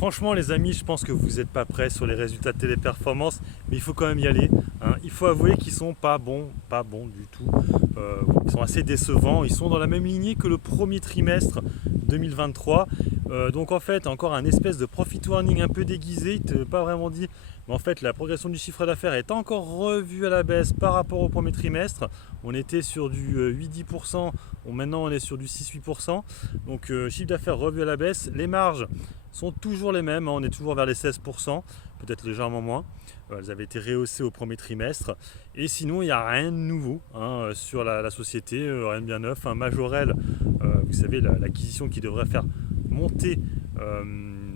Franchement les amis, je pense que vous n'êtes pas prêts sur les résultats de Téléperformance, mais il faut quand même y aller, hein. Il faut avouer qu'ils sont pas bons du tout. Ils sont assez décevants. Ils sont dans la même lignée que le premier trimestre 2023. Donc en fait, encore un espèce de profit warning un peu déguisé. Il ne te pas vraiment dit, mais en fait la progression du chiffre d'affaires est encore revue à la baisse par rapport au premier trimestre. On était sur du 8-10%, maintenant on est sur du 6-8%. Donc chiffre d'affaires revu à la baisse. Les marges sont toujours les mêmes, hein. On est toujours vers les 16%, peut-être légèrement moins. Elles avaient été rehaussées au premier trimestre. Et sinon, il n'y a rien de nouveau, hein, sur la société, rien de bien neuf. Majorel, vous savez, l'acquisition qui devrait faire monter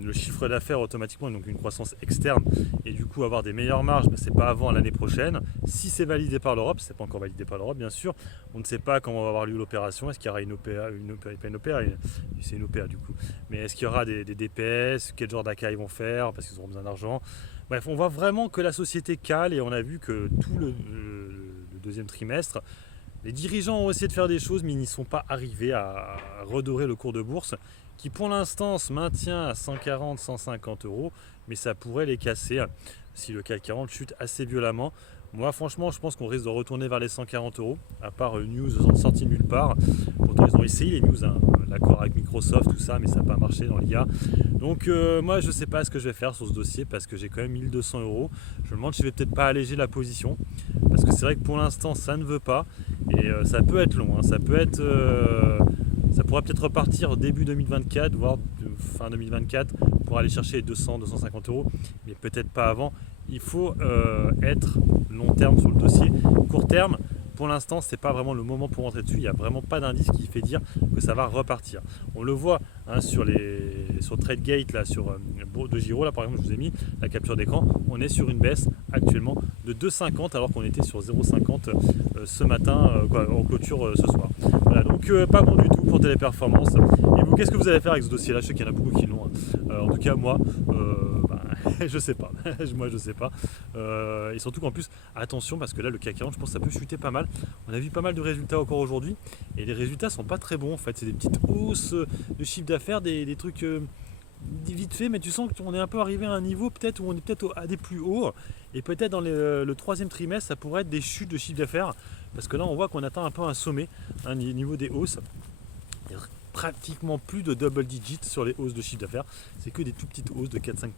le chiffre d'affaires automatiquement, donc une croissance externe, et du coup avoir des meilleures marges, mais c'est pas avant l'année prochaine. Si c'est validé par l'Europe, c'est pas encore validé par l'Europe, bien sûr. On ne sait pas comment va avoir lieu l'opération. Est-ce qu'il y aura une OPA, c'est une OPA du coup. Mais est-ce qu'il y aura des DPS, quel genre d'accueil ils vont faire, parce qu'ils auront besoin d'argent. Bref, on voit vraiment que la société cale, et on a vu que tout le deuxième trimestre, les dirigeants ont essayé de faire des choses, mais ils n'y sont pas arrivés à redorer le cours de bourse, qui pour l'instant se maintient à 140-150 euros, mais ça pourrait les casser si le CAC 40 chute assez violemment. Moi franchement je pense qu'on risque de retourner vers les 140 euros, à part news sortie nulle part. Pourtant ils ont essayé les news, hein, l'accord avec Microsoft, tout ça, mais ça n'a pas marché dans l'IA. Donc moi je ne sais pas ce que je vais faire sur ce dossier, parce que j'ai quand même 1200 euros. Je me demande si je vais peut-être pas alléger la position, parce que c'est vrai que pour l'instant ça ne veut pas, et ça peut être long, hein. Ça pourrait peut-être repartir début 2024, voire fin 2024, pour aller chercher les 200-250 euros, mais peut-être pas avant. Il faut être long terme sur le dossier. Court terme, pour l'instant, c'est pas vraiment le moment pour rentrer dessus. Il n'y a vraiment pas d'indice qui fait dire que ça va repartir. On le voit, hein, sur TradeGate, là, sur de Giro, là par exemple, je vous ai mis la capture d'écran. On est sur une baisse actuellement de 2,50 alors qu'on était sur 0,50 ce matin, en clôture ce soir. Voilà, donc pas bon du tout pour Téléperformance. Et vous, qu'est-ce que vous allez faire avec ce dossier-là? Je sais qu'il y en a beaucoup qui l'ont, hein. En tout cas, moi, je sais pas. Moi, je sais pas. Et surtout qu'en plus, attention, parce que là, le CAC 40, je pense que ça peut chuter pas mal. On a vu pas mal de résultats encore aujourd'hui, et les résultats sont pas très bons en fait. C'est des petites hausses de chiffre d'affaires, des trucs vite fait, mais tu sens qu'on est un peu arrivé à un niveau peut-être où on est peut-être à des plus hauts, et peut-être dans le troisième trimestre, ça pourrait être des chutes de chiffre d'affaires, parce que là, on voit qu'on atteint un peu un sommet, hein, niveau des hausses. Il y a pratiquement plus de double digit sur les hausses de chiffre d'affaires, c'est que des tout petites hausses de 4-5%.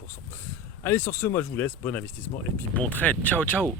Allez, sur ce, moi je vous laisse, bon investissement et puis bon trade, ciao ciao.